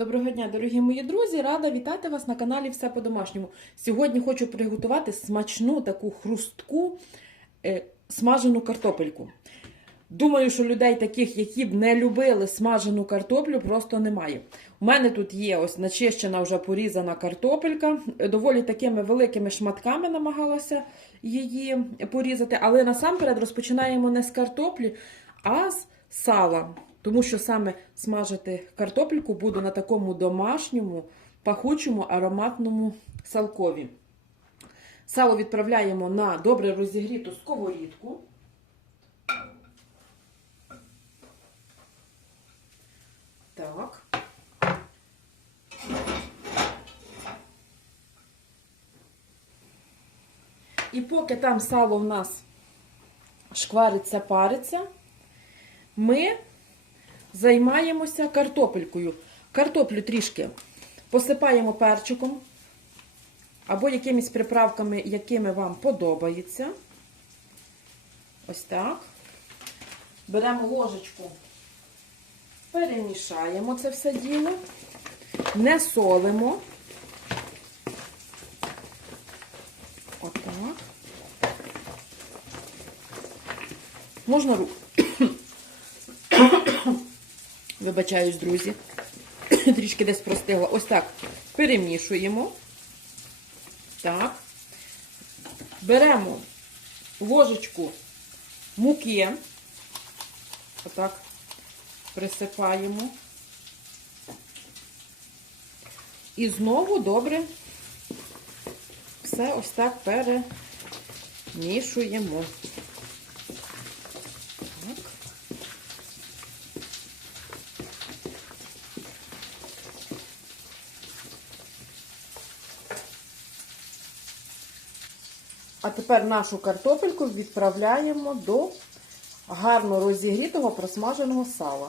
Доброго дня, дорогі мої друзі! Рада вітати вас на каналі Все по-домашньому. Сьогодні хочу приготувати смачну таку хрустку е, смажену картопельку. Думаю, що людей таких, які б не любили смажену картоплю, просто немає. У мене тут є ось начищена вже порізана картопелька. Доволі такими великими шматками намагалася її порізати. Але насамперед розпочинаємо не з картоплі, а з сала. Тому що саме смажити картопельку буду на такому домашньому, пахучому, ароматному салкові. Сало відправляємо на добре розігріту сковорідку. Так. І поки там сало в нас шквариться, париться, ми займаємося картопелькою. Картоплю трішки посипаємо перчиком або якимись приправками, якими вам подобається. Ось так. Беремо ложечку, перемішаємо це все діло, не солимо. Отак. Можна руку. Вибачаюсь, друзі. Трішки десь простигла. Ось так перемішуємо. Так. Беремо ложечку муки. Отак присипаємо. І знову добре все ось так перемішуємо. А тепер нашу картопельку відправляємо до гарно розігрітого просмаженого сала.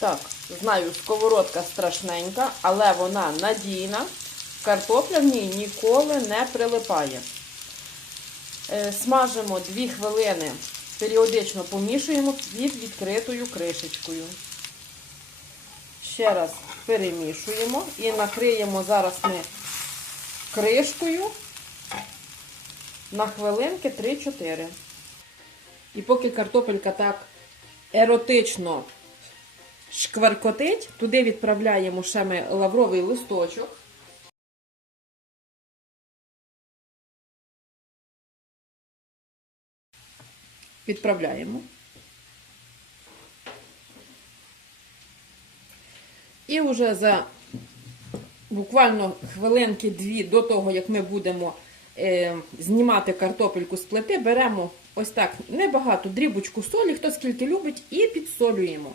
Так, знаю, сковородка страшненька, але вона надійна. Картопля в ній ніколи не прилипає. Е, Смажимо 2 хвилини, періодично помішуємо під відкритою кришечкою. Ще раз перемішуємо і накриємо зараз ми кришкою на хвилинки 3-4. І поки картопелька так еротично шкваркотить, туди відправляємо ще ми лавровий листочок. Відправляємо. І вже за буквально хвилинки дві до того, як ми будемо знімати картопельку з плити, беремо ось так небагато дрібочку солі, хто скільки любить, і підсолюємо.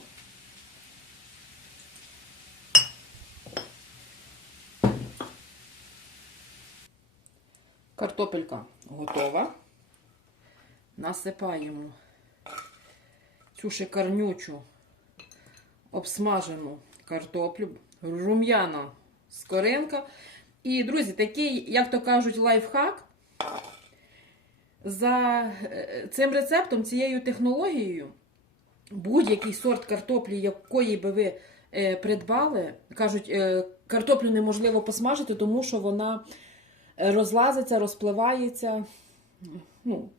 Картопелька готова. Насипаємо цю шикарнючу обсмажену картоплю, рум'яна скоринка. І, друзі, такий, як то кажуть, лайфхак. За е, цим рецептом, цією технологією, будь-який сорт картоплі, якої би ви е, придбали, кажуть, е, картоплю неможливо посмажити, тому що вона розлазиться, розпливається. Ну,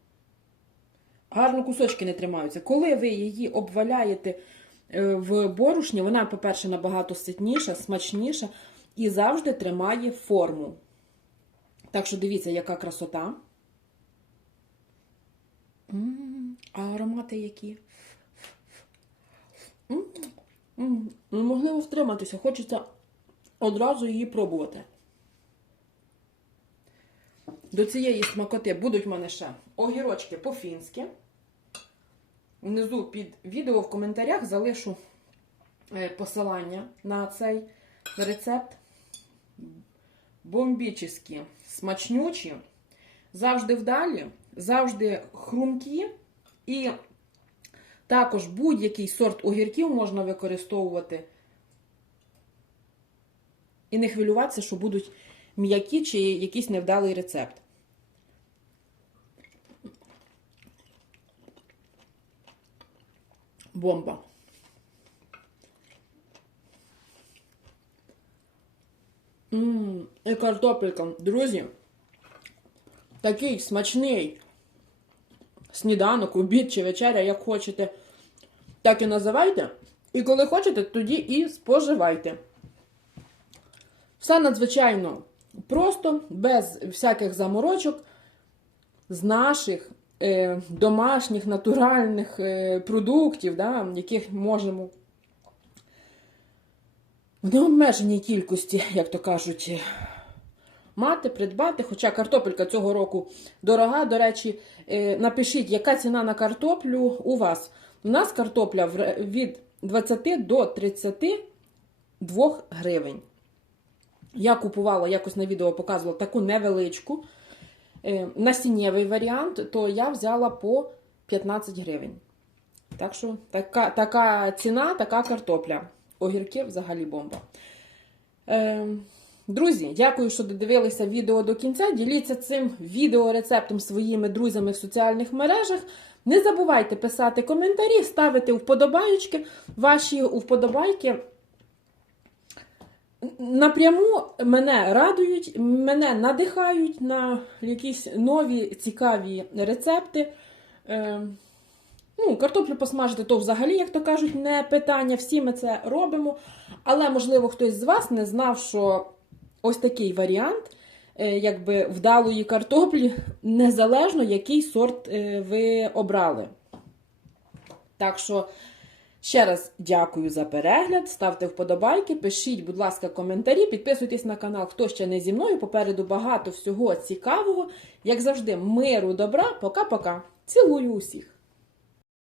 гарно кусочки не тримаються. Коли ви її обваляєте в борошні, вона, по-перше, набагато ситніша, смачніша і завжди тримає форму. Так що дивіться, яка красота. А аромати які. М, м, Неможливо втриматися, хочеться одразу її пробувати. До цієї смакоти будуть в мене ще огірочки по-фінськи. Внизу під відео в коментарях залишу е, посилання на цей рецепт. Бомбічні, смачнючі, завжди вдалі, завжди хрумкі. І також будь-який сорт огірків можна використовувати. І не хвилюватися, що будуть м'які чи якийсь невдалий рецепт. Бомба. Ммм, і картопелька. Друзі, такий смачний сніданок, обід чи вечеря, як хочете, так і називайте. І коли хочете, тоді і споживайте. Все надзвичайно просто, без всяких заморочок, з наших е, домашніх натуральних е, продуктів, да, яких можемо в необмеженій кількості, як то кажуть, мати, придбати. Хоча картопелька цього року дорога. До речі, е, напишіть, яка ціна на картоплю у вас. У нас картопля від 20 до 32 гривень. Я купувала, якось на відео показувала таку невеличку е, насіннєвий варіант, то я взяла по 15 гривень. Так що така, така ціна, така картопля. Огірки взагалі бомба. Е, друзі, дякую, що додивилися відео до кінця. Діліться цим відеорецептом своїми друзями в соціальних мережах. Не забувайте писати коментарі, ставити вподобаючки. Ваші вподобайки напряму мене радують, мене надихають на якісь нові цікаві рецепти. Ну, картоплю посмажити то взагалі, як то кажуть, не питання. Всі ми це робимо. Але, можливо, хтось з вас не знав, що ось такий варіант е, якби вдалої картоплі, незалежно який сорт е, ви обрали. Так що, ще раз дякую за перегляд. Ставте вподобайки, пишіть, будь ласка, коментарі, підписуйтесь на канал, хто ще не зі мною. Попереду багато всього цікавого. Як завжди, миру, добра. Пока-пока. Цілую усіх!